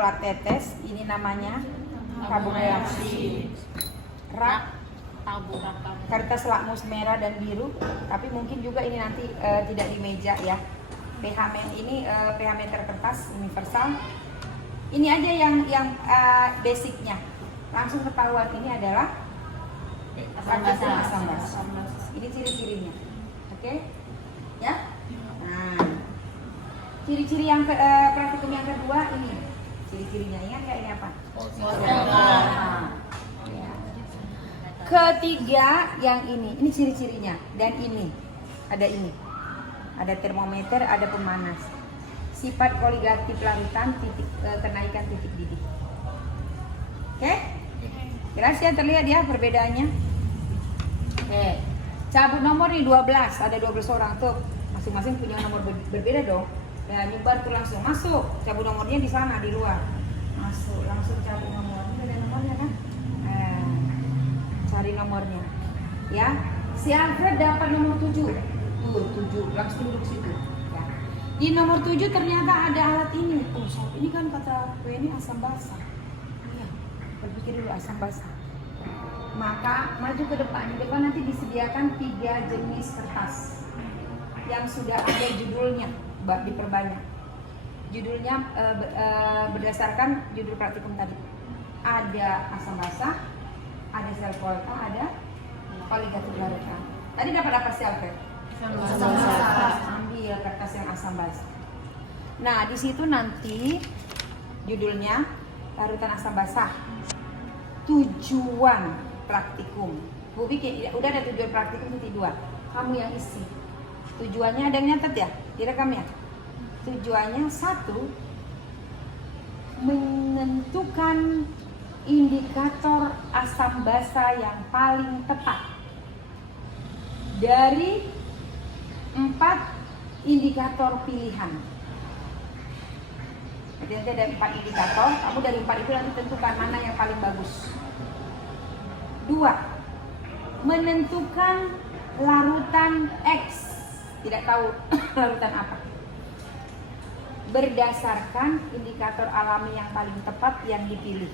Alat tetes, ini namanya tabung reaksi. Rak, kertas lakmus merah dan biru, tapi mungkin juga ini nanti tidak di meja ya. Ini pH meter kertas universal. Ini aja yang basicnya. Langsung ketahuan ini adalah asam basa. Ini ciri-cirinya. Oke? Ya? Nah, ciri-ciri yang praktikum yang kedua ini. Ciri-cirinya ingat nggak ini apa? Ya. Ketiga yang ini ciri-cirinya, dan ini ada termometer, ada pemanas. Sifat koligatif larutan, kenaikan titik didih. Oke? Jelas ya, terlihat ya perbedaannya. Oke. Cabut nomor nih 12, ada 12 orang tuh, masing-masing punya nomor berbeda dong. Ya, nyebar tuh langsung masuk, cabut nomornya di sana di luar, masuk langsung cabut nomornya, ada nomornya kan? Cari nomornya, ya. Si Alfred dapat nomor 7, tuh 7, langsung duduk situ. Ya. Di nomor 7 ternyata ada alat ini. Oh, ini kan kata gue ini asam basa. Iya, berpikir dulu asam basa. Maka maju ke depan. Di depan nanti disediakan 3 jenis kertas yang sudah ada judulnya. Diperbanyak judulnya berdasarkan judul praktikum tadi. Ada asam basa, ada sel volta, ada koligatif larutan. Tadi dapat apa sih Alfred? Asam basa. Ambil kertas yang asam basa. Nah di situ nanti judulnya larutan asam basa. Tujuan praktikum. Bu bikin udah ada tujuan praktikum itu 2. Kamu yang isi. Tujuannya ada yang nyatet ya? Direkam ya? Tujuannya 1, menentukan indikator asam basa yang paling tepat dari 4 indikator pilihan. Jadi nanti ada 4 indikator, kamu dari 4 itu nanti tentukan mana yang paling bagus. 2, menentukan larutan X. Tidak tahu larutan apa, berdasarkan indikator alami yang paling tepat yang dipilih.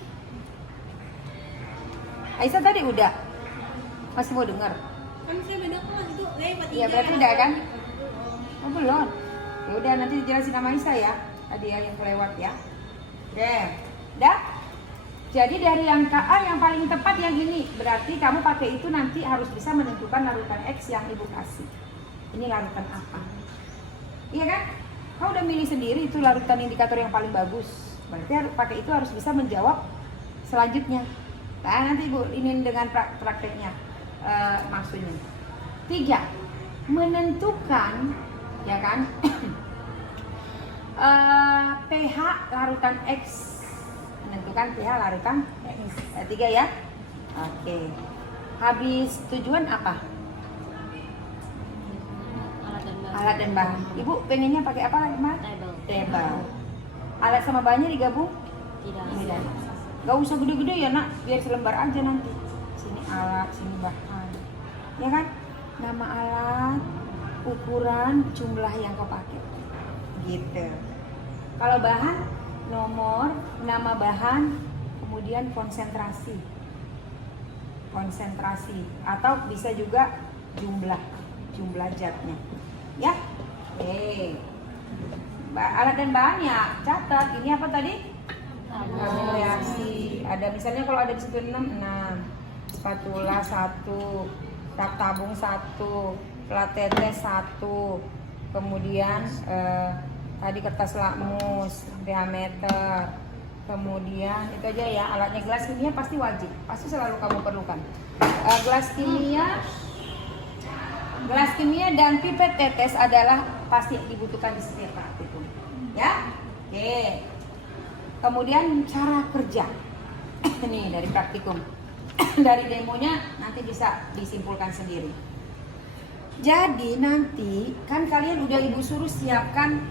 Aisyah tadi udah, masih mau dengar? Kan saya beda kelas itu, Iya berarti udah kan? Oh belum. Ya udah nanti dijelasin sama Aisyah ya. Tadi ya yang kelewat ya. Oke, dah. Jadi dari yang KA yang paling tepat yang ini, berarti kamu pakai itu nanti harus bisa menentukan larutan X yang ibu kasih. Ini larutan apa? Iya kan? Kau udah milih sendiri itu larutan indikator yang paling bagus. Berarti pakai itu harus bisa menjawab selanjutnya. Nah nanti ibu ini dengan prakteknya maksudnya. 3, menentukan ya kan pH larutan X. Menentukan pH larutan X. 3 ya. Oke. Habis tujuan apa? Alat dan bahan. Ibu pengennya pakai apa lagi, Mas? Table. Alat sama bahannya digabung? Tidak. Gak usah gede-gede ya, Nak. Biar selembar aja nanti. Sini alat, sini bahan. Ya kan? Nama alat, ukuran, jumlah yang kau pakai. Gitu. Kalau bahan, nomor, nama bahan, kemudian konsentrasi. Atau bisa juga jumlah zatnya. Ya, alat dan bahannya catat. Ini apa tadi? Tabung reaksi. Ada misalnya kalau ada di situ 6, spatula 1, rak tabung 1, plat tetes 1, kemudian tadi kertas lakmus, pH meter, kemudian itu aja ya. Alatnya gelas kimia pasti wajib, pasti selalu kamu perlukan. Gelas kimia dan pipet tetes adalah pasti dibutuhkan di setiap praktikum. Ya? Oke. Kemudian cara kerja. Nih dari praktikum. Dari demonya nanti bisa disimpulkan sendiri. Jadi nanti kan kalian udah ibu suruh siapkan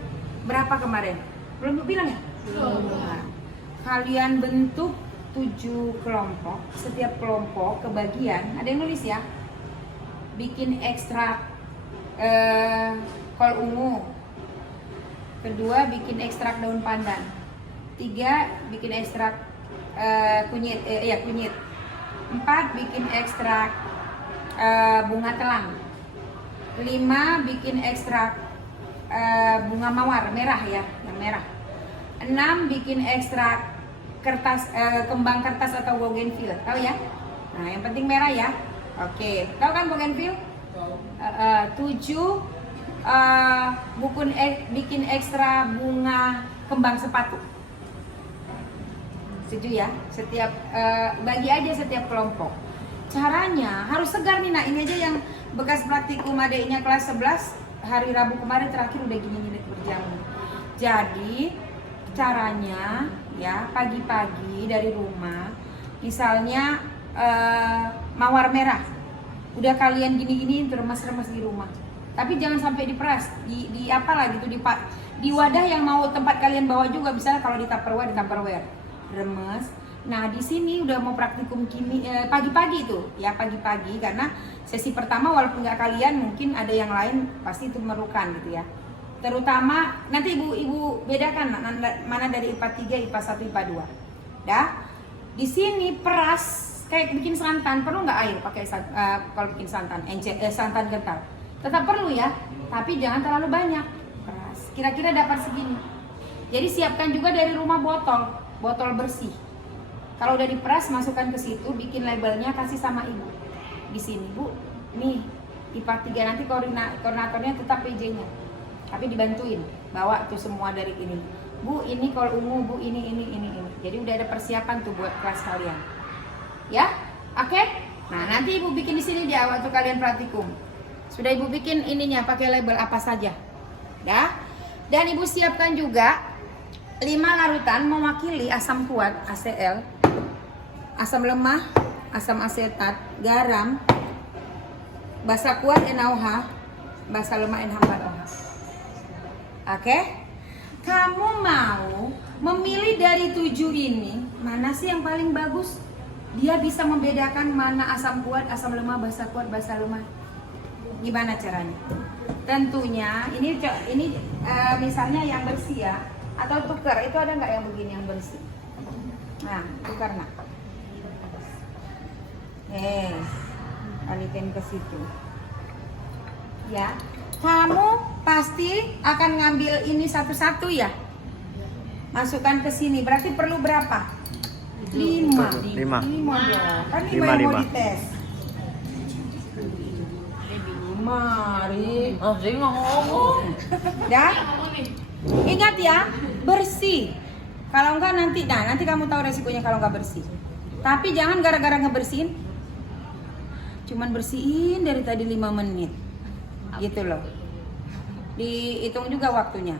berapa kemarin? Belum bilang ya? Belum. Nah, kalian bentuk 7 kelompok. Setiap kelompok kebagian, ada yang nulis ya? Bikin ekstrak kol ungu. Kedua bikin ekstrak daun pandan. 3 bikin ekstrak kunyit. 4 bikin ekstrak bunga telang. 5 bikin ekstrak bunga mawar merah ya, yang merah. 6 bikin ekstrak kertas kembang kertas atau bougainville, tahu ya? Nah, yang penting merah ya. Oke, tahu kan bougainville? 7 bikin ekstra bunga kembang sepatu. Setuju ya? Setiap bagi aja setiap kelompok. Caranya harus segar nih. Nah, ini aja yang bekas praktikum adiknya kelas 11 hari Rabu kemarin terakhir udah gini berjalan. Jadi caranya ya pagi-pagi dari rumah, misalnya mawar merah, udah kalian gini-gini remas-remas di rumah. Tapi jangan sampai diperas, di apa lagi tuh di wadah yang mau tempat kalian bawa juga, misalnya kalau di Tupperware remes. Nah, di sini udah mau praktikum pagi-pagi tuh ya, pagi-pagi, karena sesi pertama walaupun nggak kalian mungkin ada yang lain pasti itu memerlukan gitu ya. Terutama nanti ibu bedakan mana dari IPA 3, IPA 1, IPA 2. Dah. Di sini peras kayak bikin santan, perlu nggak air pakai kalau bikin santan santan kental. Tetap perlu ya, tapi jangan terlalu banyak. Peras. Kira-kira dapat segini. Jadi siapkan juga dari rumah botol bersih. Kalau udah diperas masukkan ke situ, bikin labelnya, kasih sama ibu. Di sini, Bu. Nih, IPA 3 nanti koordinatornya tetap PJ-nya. Tapi dibantuin, bawa tuh semua dari ini. Bu, ini kalau ungu, Bu, ini. Jadi udah ada persiapan tuh buat kelas kalian. Ya? Oke? Nah, nanti Ibu bikin di sini di awal tuh kalian praktikum. Sudah Ibu bikin ininya pakai label apa saja. Ya? Dan Ibu siapkan juga 5 larutan mewakili asam kuat, ACL, asam lemah, asam asetat, garam, basa kuat NaOH, basa lemah NH4OH. Oke? Kamu mau memilih dari 7 ini, mana sih yang paling bagus? Dia bisa membedakan mana asam kuat, asam lemah, basa kuat, basa lemah. Gimana caranya? Tentunya ini misalnya yang bersih ya, atau tukar. Itu ada nggak yang begini yang bersih? Nah, tukar nak. Balikin ke situ. Ya, kamu pasti akan ngambil ini satu-satu ya. Masukkan ke sini. Berarti perlu berapa? 5 dong. Kan 5 yang mau dites. 5, Ri. Saya nggak ngomong. Dah? Ingat ya, bersih. Kalau enggak nanti kamu tahu resikonya kalau enggak bersih. Tapi jangan gara-gara ngebersihin, cuman bersihin dari tadi 5 menit. Gitu loh. Dihitung juga waktunya.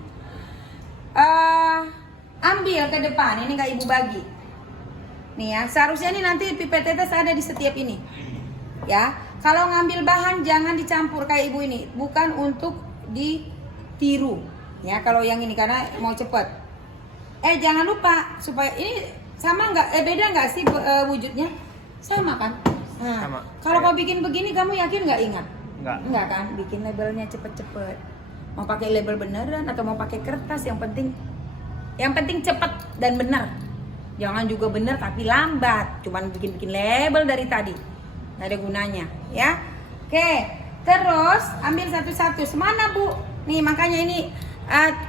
Ambil ke depan, ini nggak Ibu bagi. Nih ya, seharusnya ini nanti pipet tetes ada di setiap ini. Ya, kalau ngambil bahan jangan dicampur kayak Ibu ini, bukan untuk ditiru. Ya, kalau yang ini karena mau cepet. Jangan lupa supaya ini sama nggak? Beda nggak sih wujudnya? Sama kan? Nah, Sama. Kalau kau bikin begini, kamu yakin nggak ingat? Enggak. Enggak kan? Bikin labelnya cepet-cepet. Mau pakai label beneran atau mau pakai kertas, yang penting cepet dan benar. Jangan juga benar tapi lambat. Cuman bikin label dari tadi. Nggak ada gunanya, ya. Oke, terus ambil satu-satu. Semana Bu? Nih makanya ini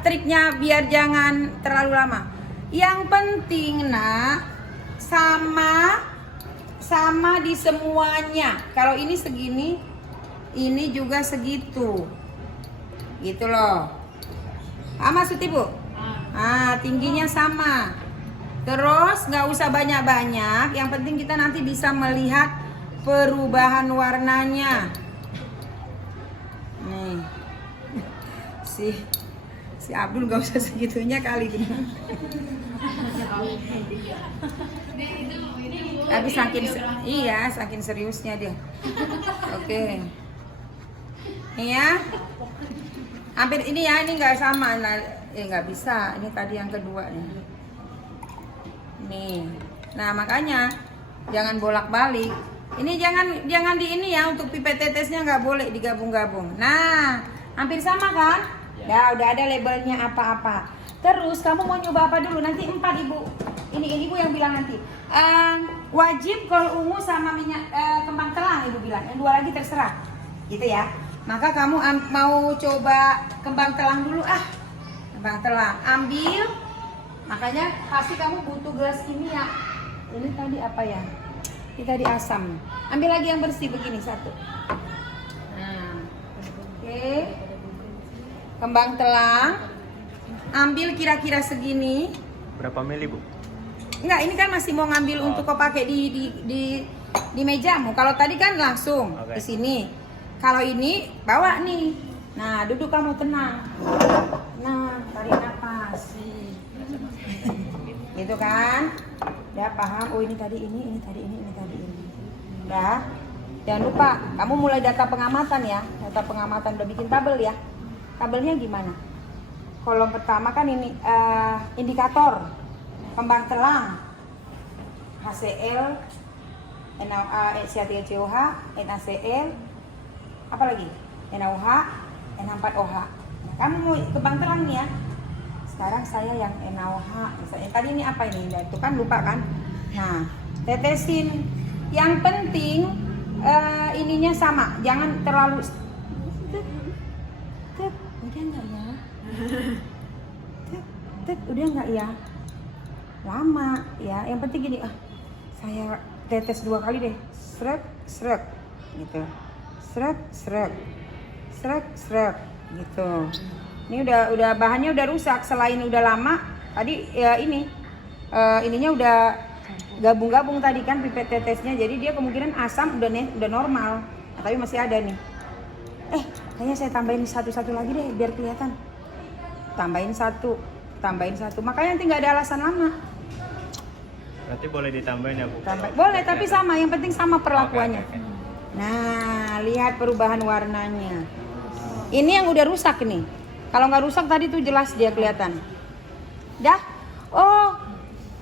triknya biar jangan terlalu lama. Yang penting nak sama di semuanya. Kalau ini segini, ini juga segitu. Gitu loh. Maksud Ibu? Tingginya sama. Terus nggak usah banyak-banyak. Yang penting kita nanti bisa melihat perubahan warnanya. Nih. Si Abdul gak usah segitunya kali gini. Tapi saking seriusnya dia. Oke. Nih ya. Hampir ini ya, ini nggak sama. Nggak bisa. Ini tadi yang kedua nih. Nih. Nah makanya jangan bolak-balik. Ini jangan di ini ya, untuk pipet tetesnya nggak boleh digabung-gabung. Nah, hampir sama kan? Ya, udah ada labelnya apa-apa. Terus kamu mau nyoba apa dulu? Nanti 4 ibu. Ini ibu yang bilang nanti. Wajib kol ungu sama minyak kembang telang ibu bilang. Yang 2 lagi terserah. Gitu ya. Maka kamu mau coba kembang telang dulu Kembang telang. Ambil. Makanya pasti kamu butuh gelas ini ya. Ini tadi apa ya? Ini tadi asam. Ambil lagi yang bersih begini 1. Nah. Oke. Kembang telang. Ambil kira-kira segini. Berapa mili, Bu? Enggak, ini kan masih mau ngambil untuk kau pakai di mejamu. Kalau tadi kan langsung ke sini. Kalau ini bawa nih. Nah, duduk kamu tenang. Nah, tarik nafas. Gitu kan? Ya paham. Oh, ini tadi ini tadi ini tadi ini. Udah. Jangan lupa, kamu mulai data pengamatan ya. Data pengamatan udah bikin tabel ya. Tabelnya gimana? Kolom pertama kan ini indikator kembang telang, HCl, CH3COH, NaCl, apa lagi? NaOH, NH4OH. Nah, kamu mau kembang telang nih ya. Sekarang saya yang NaOH. Misalnya tadi ini apa ini? Nah, itu kan lupa kan? Nah, tetesin. Yang penting ininya sama, jangan terlalu. Udah enggak ya? Udah enggak ya? Lama ya. Yang penting gini, saya tetes 2 kali deh. Srek gitu. Srek gitu. Ini udah bahannya udah rusak. Selain udah lama, tadi ya ininya udah gabung-gabung tadi kan pipet tetesnya. Jadi dia kemungkinan asam udah normal. Tapi masih ada nih. Kayaknya saya tambahin satu lagi deh biar kelihatan. Tambahin satu. Makanya nanti nggak ada alasan lama. Berarti boleh ditambahin ya, Bu? Boleh, tapi sama. Yang penting sama perlakuannya. Okay. Nah, lihat perubahan warnanya. Ini yang udah rusak nih. Kalau nggak rusak tadi tuh jelas dia kelihatan. Dah. Oh,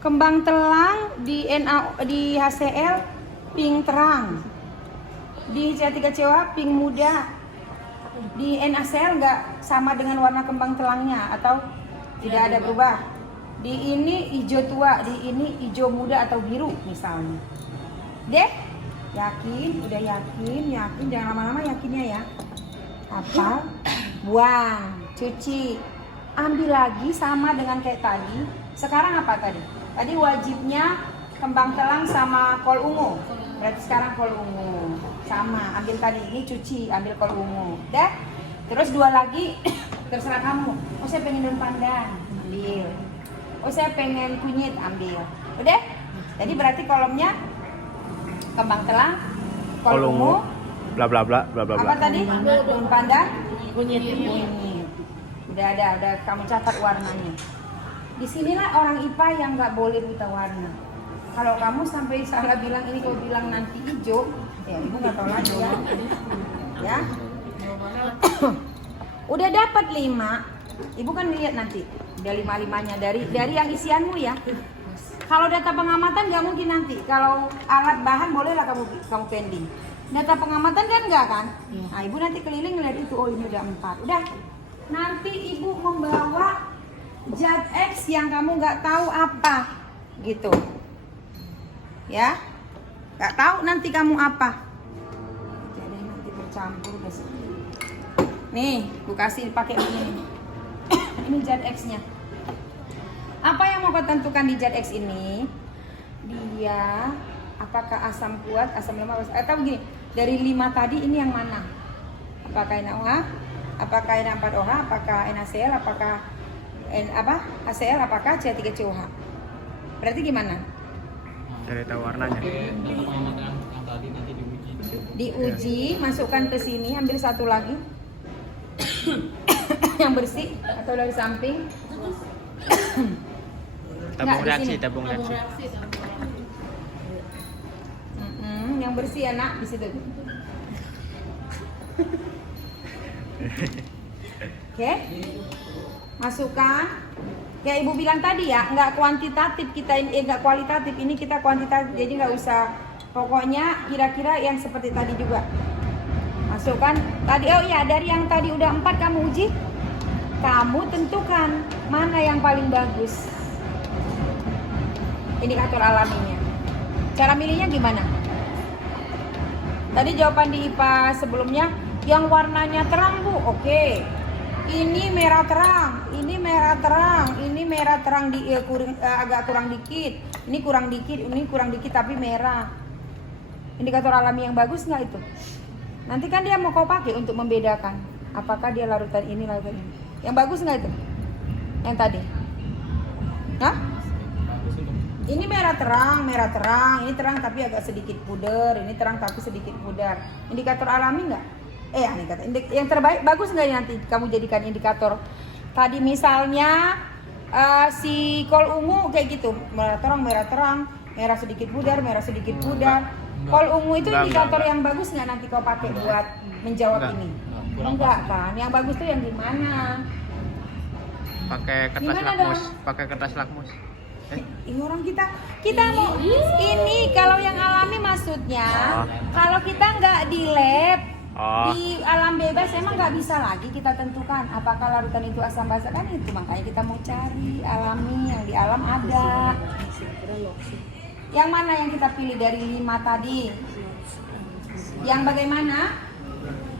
kembang telang di HCl pink terang. Di CH3COH pink muda. Di NaCl nggak sama dengan warna kembang telangnya atau tidak ada berubah. Di ini hijau tua, di ini hijau muda atau biru misalnya. Deh, udah yakin, jangan lama-lama yakinnya ya. Apa? Buang, cuci, ambil lagi sama dengan kayak tadi. Sekarang apa tadi? Tadi wajibnya kembang telang sama kol ungu. Berarti sekarang kol ungu sama. Ambil tadi ini cuci, ambil kol ungu. Dah. Terus 2 lagi terserah kamu. Oh saya pengen daun pandan, ambil. Oh saya pengen kunyit, ambil. Udah? Jadi berarti kolomnya kembang telang, kol ungu, bla bla bla bla bla. Apa tadi? Daun pandan, kunyit. Udah kamu catat warnanya. Disinilah orang IPA yang nggak boleh buta warna. Kalau kamu sampai salah bilang ini, kau bilang nanti hijau, ya ibu nggak tahu lagi ya. Ya. Udah dapat 5. Ibu kan lihat nanti. Udah 5-5-nya dari yang isianmu ya. Kalau data pengamatan nggak mungkin nanti. Kalau alat bahan bolehlah kamu pending. Data pengamatan kan nggak kan? Nah, ibu nanti keliling lihat itu. Oh ini udah 4. Udah. Nanti ibu membawa zat X yang kamu nggak tahu apa, gitu. Ya, nggak tahu nanti kamu apa. Jadi nanti bercampur besok. Nih, bu kasih pakai ini. Ini zat X-nya. Apa yang mau kau tentukan di zat X ini? Dia apakah asam kuat, asam lemah, atau begini, dari 5 tadi ini yang mana? Apakah NaOH, apakah NH4OH, apakah NaCl, apakah HCl, apakah CH3COH? Berarti gimana? Cari tahu warnanya. Diuji, masukkan ke sini, ambil satu lagi. Yang bersih atau dari samping. Tabung reaksi. Yang bersih ya nak, di situ. Oke. Masukkan. Ya ibu bilang tadi ya, nggak kuantitatif kita ini, nggak kualitatif, ini kita kuantitatif, jadi nggak usah. Pokoknya kira-kira yang seperti tadi juga. Masukkan. Tadi, oh iya, dari yang tadi udah 4 kamu uji. kamu tentukan mana yang paling bagus. Indikator alaminya. Cara milihnya gimana? Tadi jawaban di IPA sebelumnya yang warnanya terang Bu, oke. Ini merah terang, ini merah terang, ini merah terang agak kurang dikit, ini kurang dikit tapi merah. Indikator alami yang bagus nggak itu? Nanti kan dia mau kau pakai untuk membedakan apakah dia larutan ini, larutan ini. Yang bagus nggak itu? Yang tadi? Hah? Ini merah terang, ini terang tapi agak sedikit pudar, ini terang tapi sedikit pudar. Indikator alami nggak? Yang terbaik bagus nggak nanti kamu jadikan indikator? Tadi misalnya si kol ungu kayak gitu, merah terang, merah sedikit pudar. Kol ungu itu indikator yang bagus nggak nanti kau pakai buat menjawab ini? Enggak kan? Yang bagus tuh yang di mana? Pakai kertas lakmus. Ini orang kita mau ini kalau yang alami maksudnya kalau kita nggak di lab di alam bebas emang nggak bisa lagi kita tentukan apakah larutan itu asam basa kan itu makanya kita mau cari alami yang di alam ada. Yang mana yang kita pilih dari 5 tadi? Yang bagaimana?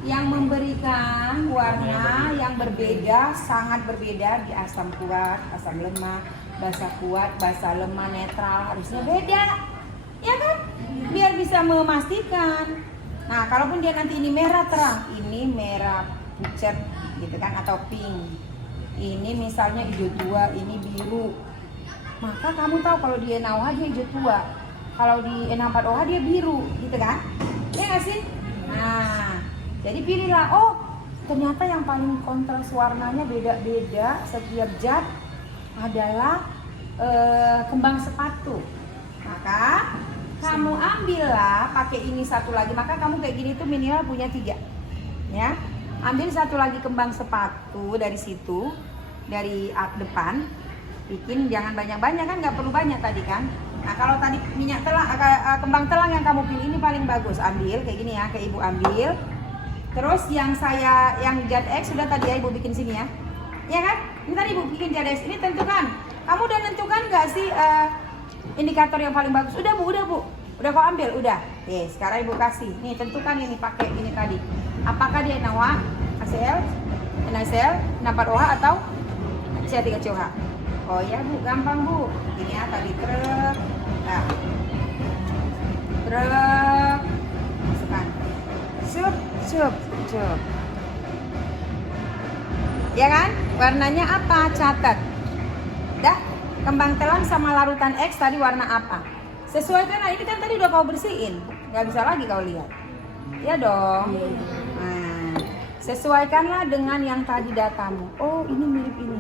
Yang memberikan warna yang berbeda, sangat berbeda di asam kuat, asam lemah, basa kuat, basa lemah, netral harusnya beda, ya kan? Biar bisa memastikan. Nah, kalaupun dia nanti ini merah terang, ini merah pucat, gitu kan, atau pink. Ini misalnya hijau tua, ini biru. Maka kamu tahu kalau di NaOH dia hijau tua, kalau di N4OH dia biru, gitu kan? Ya nggak sih? Nah, jadi pilihlah. Oh, ternyata yang paling kontras warnanya beda-beda setiap zat adalah kembang sepatu. Maka kamu ambillah pakai ini satu lagi. Maka kamu kayak gini tuh minimal punya 3, ya. Ambil satu lagi kembang sepatu dari situ, dari depan. Bikin jangan banyak-banyak kan, nggak perlu banyak tadi kan. Nah kalau tadi minyak telang, kembang telang yang kamu pilih ini paling bagus. Ambil kayak gini ya, kayak ibu ambil. Terus yang zat X sudah tadi ya ibu bikin sini ya. Ya kan? Ini tadi ibu bikin zat X. Ini tentukan. Kamu udah tentukan nggak sih indikator yang paling bagus? Udah bu. Udah kau ambil, udah. Oke, sekarang ibu kasih. Nih tentukan ini pakai ini tadi. Apakah dia NaOH, NaCl, N4OH atau CH3COH? Oh ya bu, gampang bu. Ini ya tadi truk. Nah. Truk. Masukkan. Cup. Ya kan? Warnanya apa? Catat. Dah, kembang telang sama larutan X tadi warna apa? Sesuaikan. Nah, ini kan tadi udah kau bersihin. Nggak bisa lagi kau lihat. Ya dong. Nah, sesuaikanlah dengan yang tadi datamu. Oh, ini mirip ini.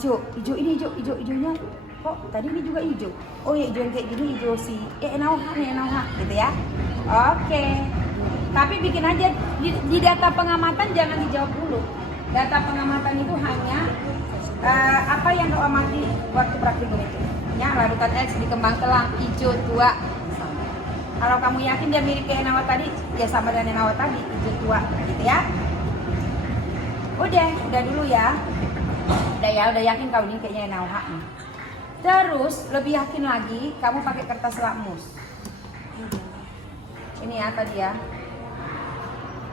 Hijaunya. Kok tadi ini juga hijau? Oh ya, hijau yang kayak gini hijau si NaOH gitu ya. Oke. Tapi bikin aja di data pengamatan jangan dijawab dulu. Data pengamatan itu hanya apa yang kau amati waktu praktikum itu. Ya, larutan X di kembang telang hijau tua. Kalau kamu yakin dia mirip kayak NaOH tadi, ya sama dengan NaOH tadi, hijau tua gitu ya. Udah dulu ya. Udah yakin kau ini kayaknya NaOH nih. Terus lebih yakin lagi kamu pakai kertas lakmus. Ini ya tadi ya.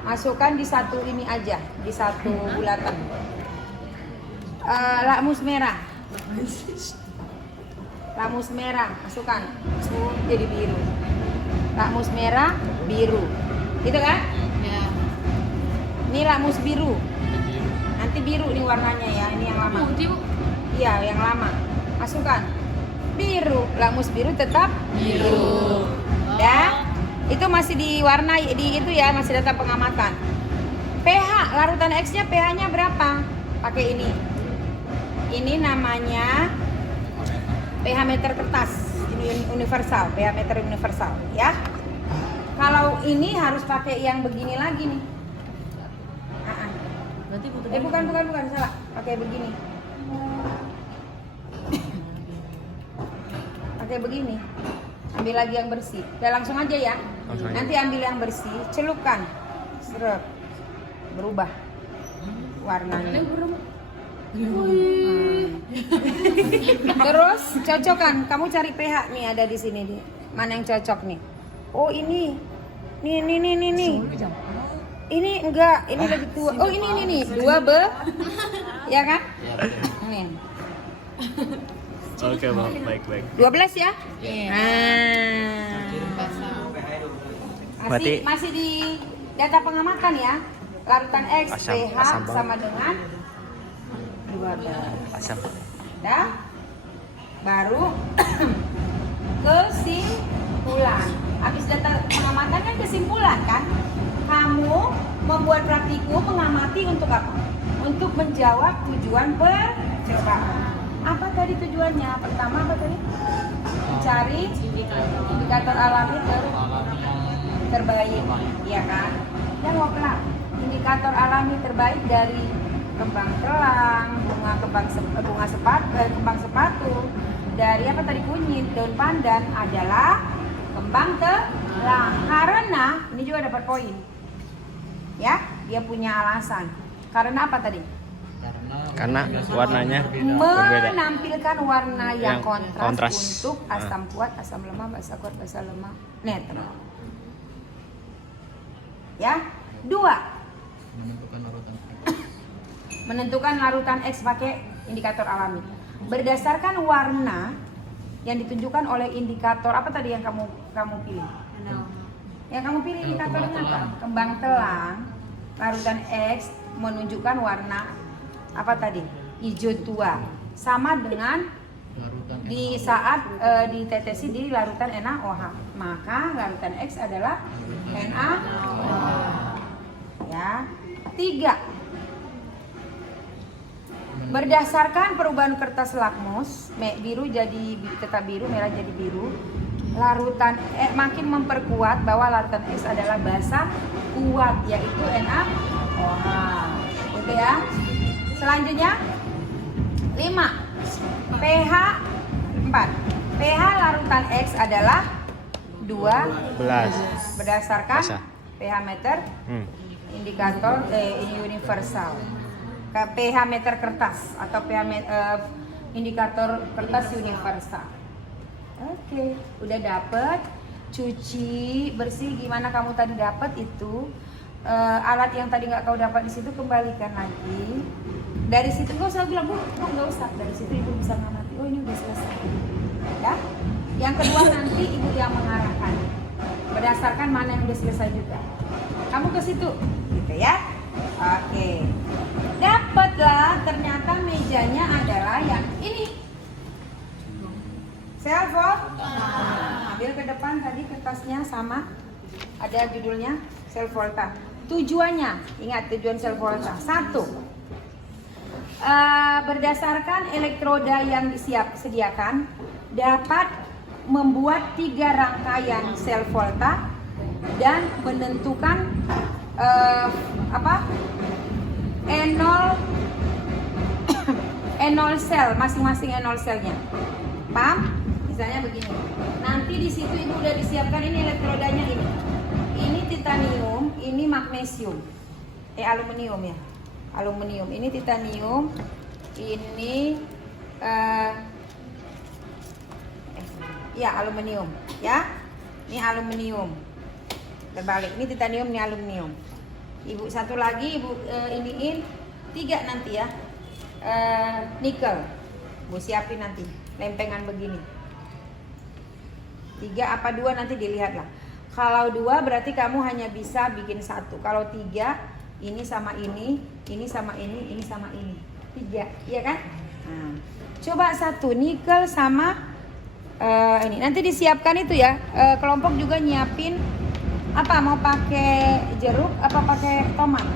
Masukkan di satu ini aja, di satu bulatan. Lakmus merah. Lakmus merah, masukkan. Jadi biru. Lakmus merah, biru. Gitu kan? Ya. Ini lakmus biru. Nanti biru nih warnanya ya, ini yang lama. Putih bu. Iya, yang lama. Masukkan. Biru, lakmus biru tetap biru. Ya. Itu masih diwarnai di itu ya, masih data pengamatan. pH, larutan X-nya pH-nya berapa? Pakai ini. Ini namanya pH meter kertas. Ini universal, pH meter universal ya. Kalau ini harus pakai yang begini lagi nih. Berarti Bukan salah. Pakai begini. Pakai begini. Ambil lagi yang bersih. Udah langsung aja ya. Nanti ambil yang bersih, celupkan. Serep. Berubah warnanya. Terus cocokkan, kamu cari pH nih ada di sini nih. Mana yang cocok nih? Oh ini, nih. Ini enggak, ini lebih tua. Oh ini nih, 2B, ya kan? Ini. Oke, baik. 12 ya? Iya. Berarti- Masih di data pengamatan ya. Larutan X pH asam bawang. sama dengan 12. Asam. Dah? Baru kesimpulan. Habis data pengamatan kan kesimpulan kan? Kamu membuat praktikum mengamati untuk apa? Untuk menjawab tujuan percobaan. Apa tadi tujuannya? Pertama apa tadi? Mencari indikator alami terbaik, ya kan? Dan waplah indikator alami terbaik dari kembang telang, kembang sepatu, dari apa tadi kunyit, daun pandan adalah kembang telang. Karena ini juga dapat poin, ya, dia punya alasan. Karena apa tadi? Karena warnanya berbeda. Menampilkan warna yang Yang kontras, kontras. untuk asam kuat, asam lemah, basa kuat, basa lemah, netral. Ya, 2. Menentukan larutan X pakai indikator alami. Berdasarkan warna yang ditunjukkan oleh indikator apa tadi yang kamu pilih? Yang kamu pilih indikatornya apa? Kembang telang. Larutan X menunjukkan warna apa tadi? Hijau tua. Sama dengan di saat ditetesi di larutan NaOH. Maka larutan X adalah NaOH. Ya. 3. Berdasarkan perubahan kertas lakmus, biru jadi tetap biru, merah jadi biru. Larutan makin memperkuat bahwa larutan X adalah basa kuat, yaitu NaOH. Oke ya. Selanjutnya 5. pH 4. pH larutan X adalah 12 berdasarkan Basa. pH meter indikator universal. pH meter kertas atau indikator kertas universal. Oke, udah dapet. Cuci bersih gimana kamu tadi dapat itu. Alat yang tadi nggak kau dapat di situ kembalikan lagi. Dari situ nggak usah bilang, Bu, kok nggak usah. Dari situ ibu bisa ngamati. Oh ini udah selesai. Ya. Yang kedua nanti ibu yang mengarahkan berdasarkan mana yang udah selesai juga. Kamu ke situ, gitu ya. Oke. Dapatlah ternyata mejanya adalah yang ini. Selfon. Ambil ke depan tadi kertasnya sama. Ada judulnya sel volta. Tujuannya, ingat tujuan sel volta. 1. Berdasarkan elektroda yang disediakan dapat membuat 3 rangkaian sel volta dan menentukan enol sel, masing-masing enol selnya. Paham? Misalnya begini. Nanti di situ ibu udah disiapkan ini elektrodanya ini. Ini titanium, ini magnesium. Aluminium ya. Aluminium. Ini titanium, ini aluminium, ya. Ini aluminium. Terbalik. Ini titanium, ini aluminium. Ibu satu lagi ibu iniin 3 nanti ya. Nikel. Bu siapin nanti lempengan begini. 3 apa 2 nanti dilihat lah. Kalau 2 berarti kamu hanya bisa bikin 1. Kalau 3 ini sama ini sama ini sama ini. 3, iya kan? Nah, coba 1 nikel sama ini. Nanti disiapkan itu ya. Kelompok juga nyiapin apa? Mau pakai jeruk apa pakai tomat?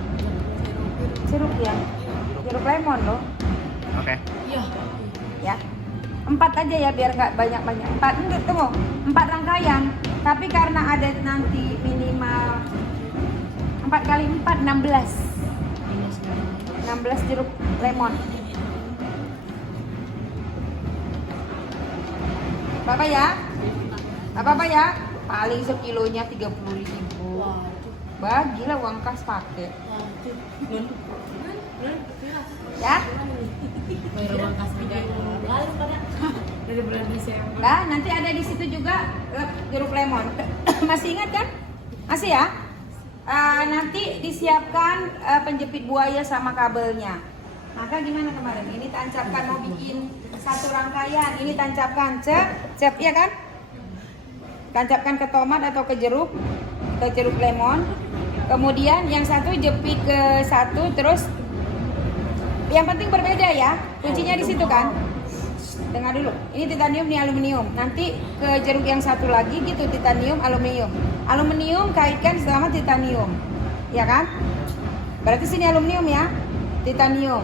Jeruk ya. Jeruk lemon loh. Oke. Ya. 4 aja ya biar nggak banyak-banyak. 4 enggak tunggu. 4 rangkaian. Tapi karena ada nanti minimal 4 kali 4 16. 16 jeruk lemon. Apa apa ya? Paling sekilonya 30.000. Bagilah uang kas pakai. Ya. Nah, nanti ada di situ juga jeruk lemon. Masih ingat kan? Masih ya? Nanti disiapkan penjepit buaya sama kabelnya. Maka gimana kemarin? Ini tancapkan, mau bikin satu rangkaian. Ini tancapkan, cep, ya kan? Tancapkan ke tomat atau ke jeruk lemon. Kemudian yang satu jepit ke satu, terus yang penting berbeda ya. Kuncinya di situ kan? Dengar dulu. Ini titanium, ini aluminium. Nanti ke jeruk yang satu lagi gitu, titanium, aluminium. Aluminium kaitkan sama titanium. Ya kan? Berarti sini aluminium ya. Titanium.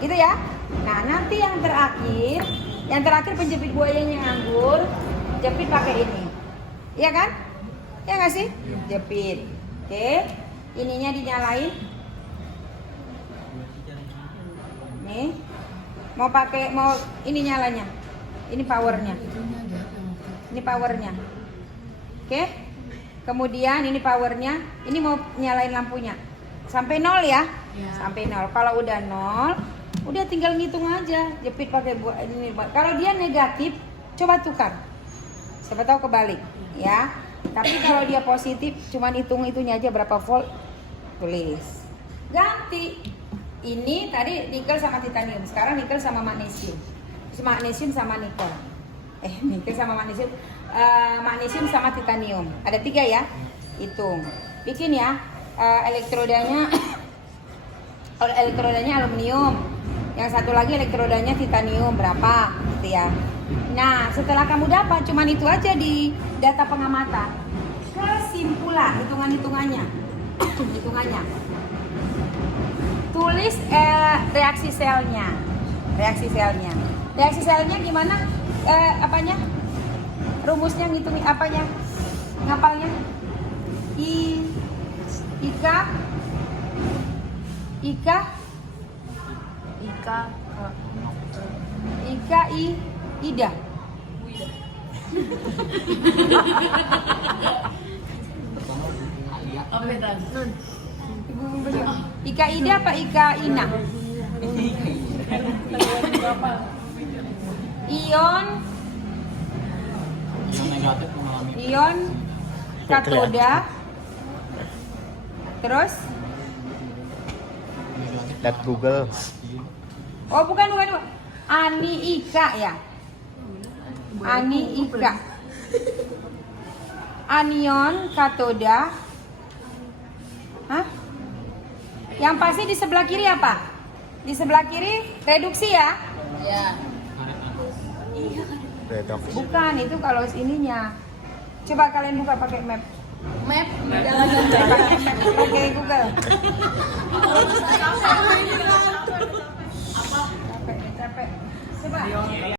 Gitu ya. Nah, nanti yang terakhir penjepit buayanya anggur, jepit pakai ini. Iya kan? Ya nggak sih? Jepit. Oke. Ininya dinyalain. Nih. Mau ini nyalanya. Ini powernya. Ini powernya. Oke. Kemudian ini powernya. Ini mau nyalain lampunya. Sampai 0 ya? Sampai 0. Kalau udah 0, udah tinggal ngitung aja. Jepit pakai ini. Kalau dia negatif, coba tukar. Siapa tahu kebalik, ya. Tapi kalau dia positif, cuman hitung itunya aja berapa volt, tulis. Ganti. Ini tadi nikel sama titanium, sekarang nikel sama magnesium. Magnesium sama nikel. Nikel sama magnesium. Magnesium sama titanium. Ada 3 ya. Hitung. Bikin ya. Elektrodanya aluminium. Yang satu lagi elektrodanya titanium berapa gitu ya. Nah, setelah kamu dapat cuman itu aja di data pengamatan. Kesimpulan hitungannya. Tulis reaksi selnya. Reaksi selnya gimana? Apanya? Rumusnya ngitungin apanya? Ngapalnya? Ida. Ika Ida apa Ika Ina? Ion katoda. Terus? Lihat Google. Oh bukan. Ani Ika ya. Ani Ika. Anion katoda. Hah? Yang pasti di sebelah kiri apa? Di sebelah kiri reduksi ya? Ya. Bukan, itu kalau ininya. Coba kalian buka pakai map. Map. Pakai Google.